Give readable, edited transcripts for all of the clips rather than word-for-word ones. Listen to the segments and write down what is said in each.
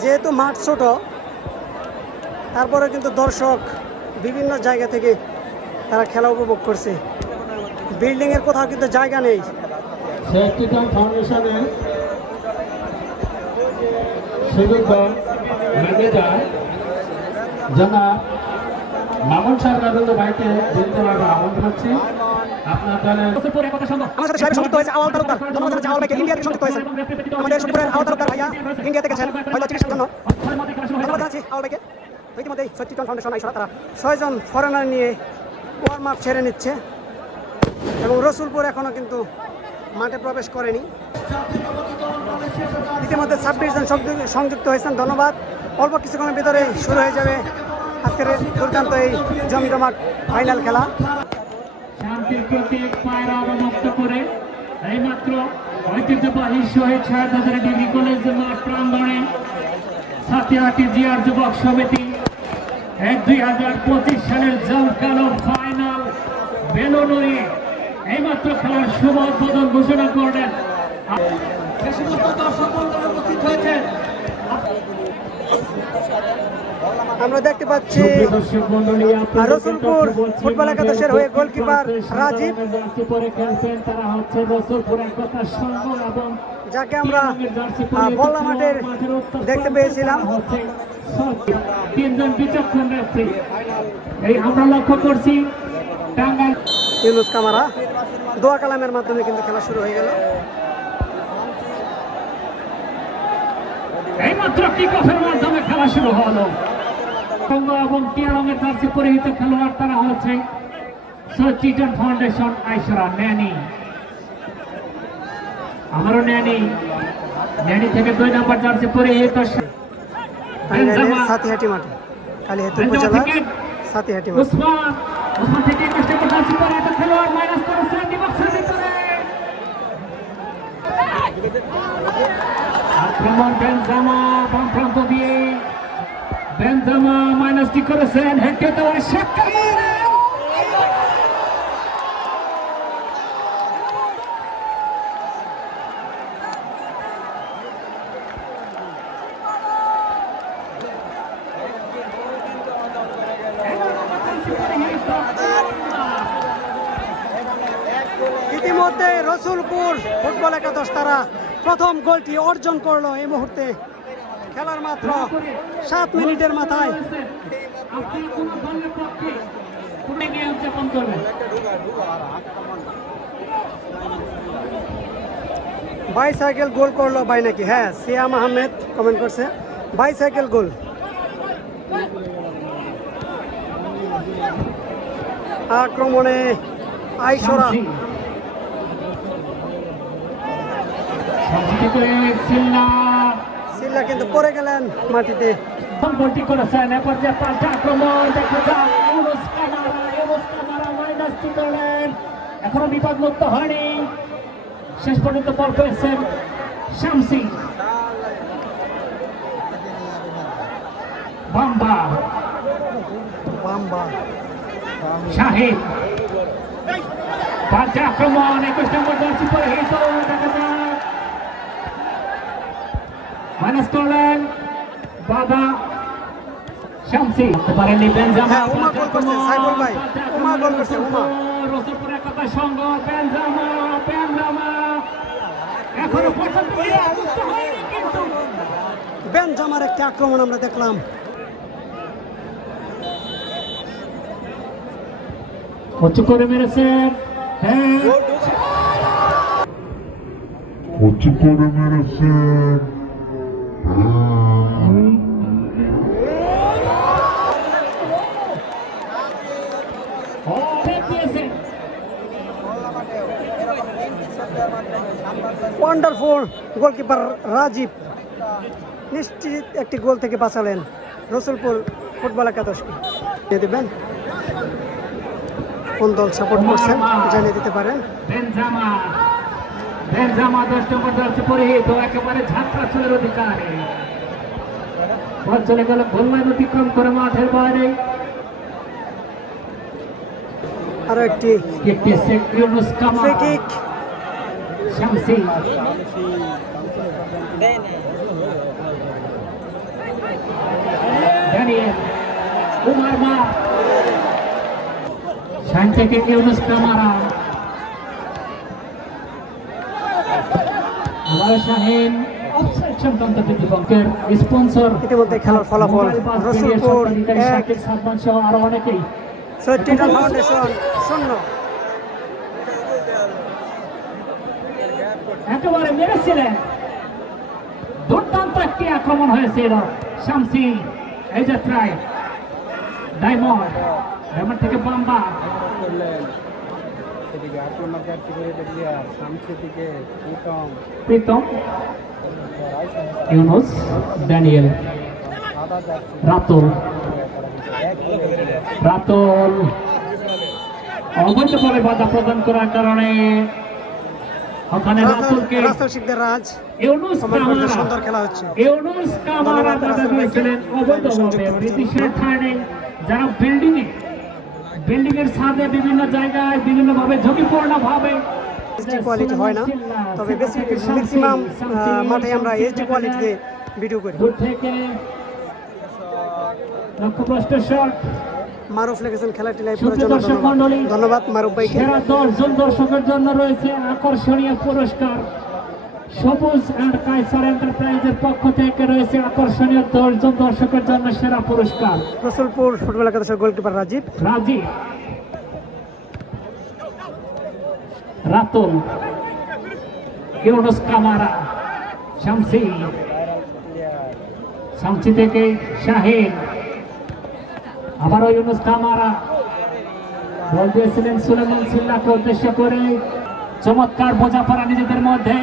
যেহেতু মাঠ ছোট, তারপরে কিন্তু দর্শক বিভিন্ন জায়গা থেকে তারা খেলা উপভোগ করছে। বিল্ডিং এর কোথাও কিন্তু জায়গা নেই। ফাউন্ডেশনের সুযোগবান ম্যানেজার জনাব মামুন সরকার ভাইকে বলতে পারবো আমন্ত্রণ করছি। আপনার দলের আমাদের সাথে সংযুক্ত হয়েছে আওয়াল তালুকদার, ধন্যবাদ জানাচ্ছি আওয়াল ভাইকে। ইন্ডিয়া থেকে সংযুক্ত হয়েছে আমাদের সুপুরের আওয়াল তালুকদার ভাইয়া, ইন্ডিয়া থেকে গেছেন হয়তো চিকিৎসার জন্য। ধন্যবাদ জানাচ্ছি আওয়াল ভাইকে। ইতিমধ্যেই 60 টন ফাউন্ডেশন আইসা তারা 6 জন ফরেনার নিয়ে ওয়ার্ম আপ ছেড়ে নিচ্ছে এবং রসুলপুর এখনো কিন্তু মাঠে প্রবেশ করেনি। ইতিমধ্যে 26 জন সংযুক্ত হয়েছেন, ধন্যবাদ। অল্প কিছুক্ষণের ভিতরে শুরু হয়ে যাবে আজকের দুর্দান্ত এই জমজমাট ফাইনাল খেলা। শান্তির প্রতীক পায়রা অবমুক্ত করে এইমাত্র ঐতিহ্যবাহী শহীদ সাহেব হাজারা ডিগ্রি কলেজ মাঠ প্রাঙ্গণে সাথিয়াটি জিয়ার যুবক সমিতি 2025 সালের জমকালো ফাইনাল বেলুনুরে এইমাত্র খেলার শুভ উদ্বোধন ঘোষণা করলেন। যে সমস্ত দর্শক উপস্থিত হয়েছেন আমরা দেখতে পাচ্ছি রসুলপুর ফুটবল একাদশের হয়ে গোলকিপার রাজীব, যাকে আমরা বল্লা মাঠের দেখতে পেয়েছিলাম। তিনজন বিচক্ষণ ব্যক্তি এই আমরা লক্ষ্য করছি টাঙ্গাইল ইউনুস কামারা দোয়া কালামের মাধ্যমে কিন্তু খেলা শুরু হয়ে গেল। এইমাত্র কিকঅফের মাধ্যমে খেলা শুরু হলো এবং টিয়া রঙের জার্সি পরিহিত খেলোয়াড় তারা হচ্ছে চিটন ফাউন্ডেশন আইসরা ন্যানি। আমারও ন্যানি থেকে 2 নম্বর জার্সি পরিহিত সাথিহাটি মাঠে কালীহাটি উপজেলা সাথিহাটি মাঠ। ওসমান থেকে 21 নম্বর জার্সি পরিহিত খেলোয়াড় মাইনাস করেছেন ডিবক্সের ভিতরে। আক্রমণ বেনজামা বাম প্রান্ত দিয়ে বেনজামা মাইনাসটি করেছেন হেডে দেওয়ার শেখা ইতিমধ্যে রসুলপুর ফুটবল একাদশ তারা প্রথম গোলটি অর্জন করলো এই মুহূর্তে খেলার মাত্র 7 মিনিটের মাথায়। বাইসাইকেল গোল করলো ভাই নাকি? হ্যাঁ, সিয়াম আহমেদ কমেন্ট করছে বাইসাইকেল গোল। আক্রমণে আইসরা সিল্লা কিন্তু পড়ে গেলেন মাটিতে। গোলটি করেছেন এরপর যে পাল্টা আক্রমণ দেখা যাক ইউনুস কামারা মাইনাসটি করলেন, এখনো বিপদমুক্ত হয়নি। শেষ পর্যন্ত বল পেয়েছেন শামসি বাম্বা শাহিদ। পাল্টা আক্রমণ 21 নম্বর জার্সি পরিহিত দেখা যাক মাইনাস করলেন বাবা শামসি। পারেননি বেনজামা। উমা গোল করছে সাইফুল ভাই, উমা গোল করছে উমা। রসুলপুরের কথা সঙ্গ বেনজামা এখনো পর্যন্ত কিন্তু বেনজামার একটা আক্রমণ আমরা দেখলাম। উঁচু করে মেরেছেন, হ্যাঁ উঁচু করে মেরেছেন। ওয়ান্ডারফুল গোলকিপার রাজীব নিশ্চিত একটি গোল থেকে বাঁচালেন রসুলপুর ফুটবল একাদশকে। দিয়ে দেবেন কোন দল সাপোর্ট করছেন জানিয়ে দিতে পারেন। বেনজামা 10 নম্বর জার্সি পরিহিত একেবারে ঝাঁকড়া চুলের অধিকারী। বল চলে গেল গোল লাইন অতিক্রম করে মাঠের বাইরে। আরো একটি ইউনুস কামারা শামসি ড্যানিয়েল উমার মা শাহিন থেকে ইউনুস কামারা আবার শাহিন অফসাইড সংক্রান্ত বিপক্ষের স্পন্সর ইতিমধ্যে খেলার ফলাফল রসুলপুর 1 সাদমান সহ আরো অনেকেই সত্যিটন ফাউন্ডেশন 0। একেবারে মেরেছিলেন দুর্দান্ত একটি আক্রমণ হয়েছিল শামসি এই যাত্রায় ডায়মন্ড থেকে বাম্বা প্রীতম ইউনুস ড্যানিয়েল রাতুল অবৈধভাবে বাধা প্রদান করার কারণে ওখানে রাতুলকে রাসেল শিকদার রাজ ইউনুস কামারা সুন্দর খেলা হচ্ছে। ইউনুস কামারা বাধা দিয়েছিলেন অবৈধভাবে ব্রিটিশের ঠানে যারা বিল্ডিং এর ছাদে বিভিন্ন জায়গায় বিভিন্ন ভাবে ঝুঁকিপূর্ণ ভাবে এইচডি কোয়ালিটি হয় না, তবে বেশি ম্যাক্সিমাম মাঠে আমরা এইচডি কোয়ালিটিতে ভিডিও করি। দূর থেকে লক্ষ্যভ্রষ্ট শট মারুফ লেগেছেন খেলাটি লাইভ করার সুপ্রিয় জন্য দর্শক মণ্ডলী, ধন্যবাদ মারুফ ভাইকে। সেরা 10 জন দর্শকের জন্য রয়েছে আকর্ষণীয় পুরস্কার। সবুজ অ্যান্ড কাইসার এন্টারপ্রাইজের পক্ষ থেকে রয়েছে আকর্ষণীয় 10 জন দর্শকের জন্য সেরা পুরস্কার। রসুলপুর ফুটবল একাদশের গোলকিপার রাজীব রাতুল ইউনুস কামারা শামসি থেকে শাহিন আবারও ইউনুস কামারা বল দিয়েছিলেন সুলেমান সিল্লাকে উদ্দেশ্য করে। চমৎকার বোঝাপড়া নিজেদের মধ্যে।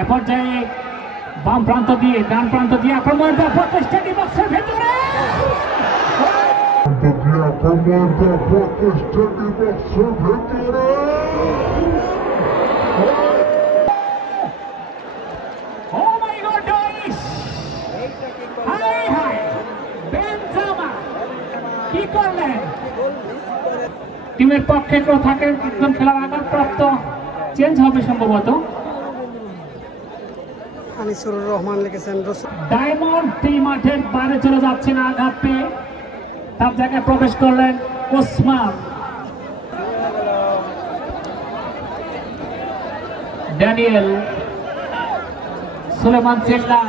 এ পর্যায়ে বাম প্রান্ত দিয়ে ডান প্রান্ত দিয়ে আক্রমণ প্রচেষ্টা বক্সের ভেতরে Oh my God, Doris! হায় হায়, বেনজামা কি করলেন? টিমের পক্ষে কেউ থাকে একজন খেলার আঘাতপ্রাপ্ত, চেঞ্জ হবে সম্ভবত। আনিসুর রহমান লিখেছেন ডায়মন্ড এই মাঠের বাইরে চলে যাচ্ছেন আঘাত পেয়ে, তার জায়গায় প্রবেশ করলেন ওসমান। ড্যানিয়েল সুলেমান সিল্লা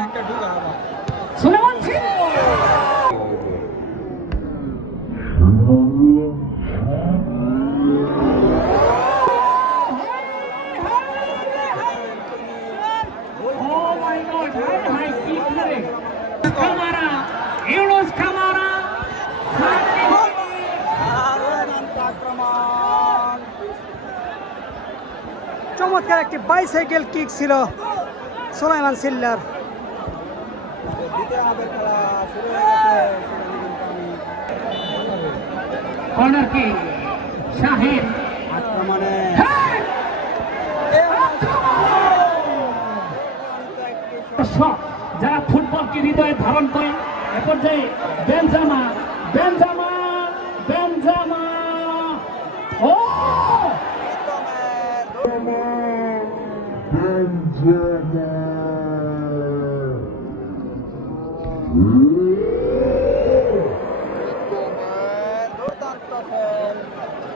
ইউনুস কামারা চমৎকার একটি বাইসাইকেল কিক ছিল সুলাইমান সিল্লার। কর্নার কিক শাহিন আক্রমণে যারা ফুটবলকে হৃদয়ে ধারণ করে এ পর্যায়ে বেনজামা ও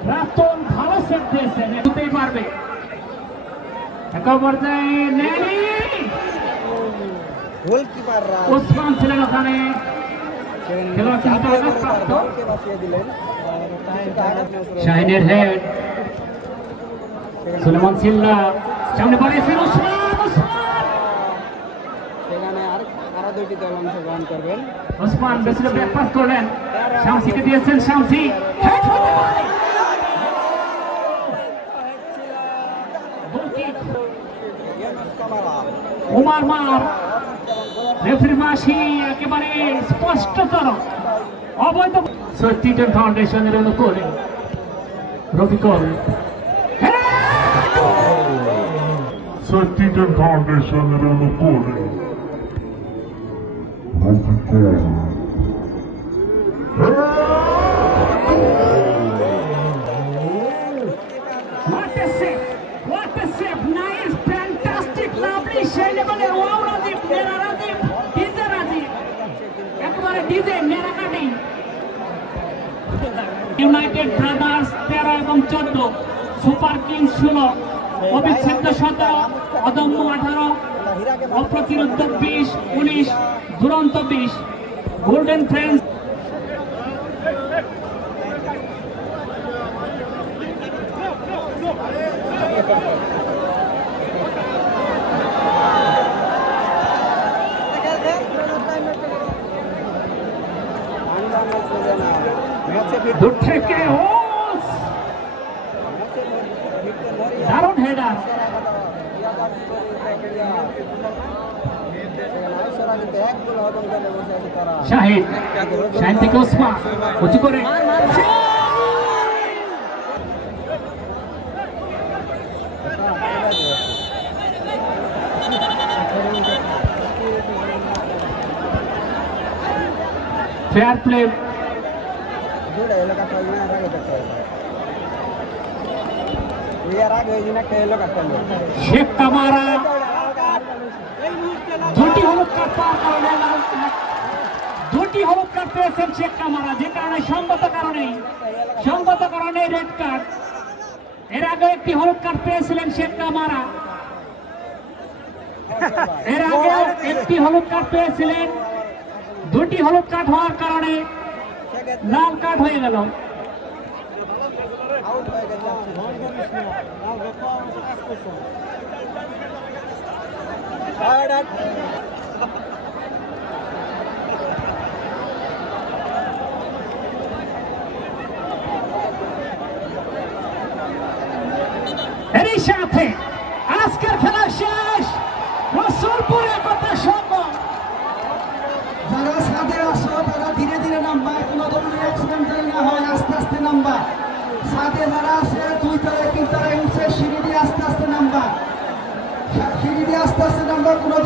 রাতুল ভালো সেট দিয়েছেন, হতেই পারবে। এক পর্যায়ে নেনি ওসমান ছিলেন ওখানে, শাহিনের হেড সুলেমান সিল্লা সামনে বাড়িয়েছেন ওসমান বেসিলে ব্যাক পাস করলেন, শামসিকে দিয়েছেন, শামসি উমার মার রেফারি মাসি একেবারে স্পষ্টতর অবৈধ। সত্যিটন ফাউন্ডেশনের অনুকূলে রফিকুল সত্যিটন ফাউন্ডেশনের অনুকূলে Rafiqul What a save! Nice pen বলে ওয়াও রাজীব, মেরা রাজীব, ডিজে রাজীব, একেবারে ডিজে মেরা কাটিং। ইউনাইটেড ব্রাদার্স 13 এবং 14, সুপার কিংস 16, অবিচ্ছেদ্য 17, অদম্য 18, অপ্রতিরোধ 20, 19, দুরন্ত 20, গোল্ডেন ফ্রেন্ডস দূর থেকে হোস, দারুণ হেডার। শাহিদ, শাহিদ থেকে ওসমান উঁচু করে ফেয়ার প্লে। শেখ কামারা দুটি হলুদ কার্ড পাওয়ার কারণে লাল কার্ড, দুটি হলুদ কার্ড পেয়েছেন শেখ কামারা, যে কারণে সঙ্গত কারণে রেড কার্ড। এর আগে একটি হলুদ কার্ড পেয়েছিলেন শেখ কামারা, এর আগে একটি হলুদ কার্ড পেয়েছিলেন, দুটি হলুদ কার্ড হওয়ার কারণে লাল কার্ড হয়ে গেল। এরই সাথে আজকের খেলা শেষ। রসুলপুরে কথা সঙ্গ যারা ছাদে আসো তারা ধীরে ধীরে নামবা, কোনো ধরনের অ্যাক্সিডেন্ট যেন না হয়, আস্তে আস্তে নামবা। ছাদে যারা আছে 2 তলায় 3 তলায় উঠছে, সিঁড়ি দিয়ে আস্তে আস্তে নামবা, সিঁড়ি দিয়ে আস্তে আস্তে নামবা, কোনো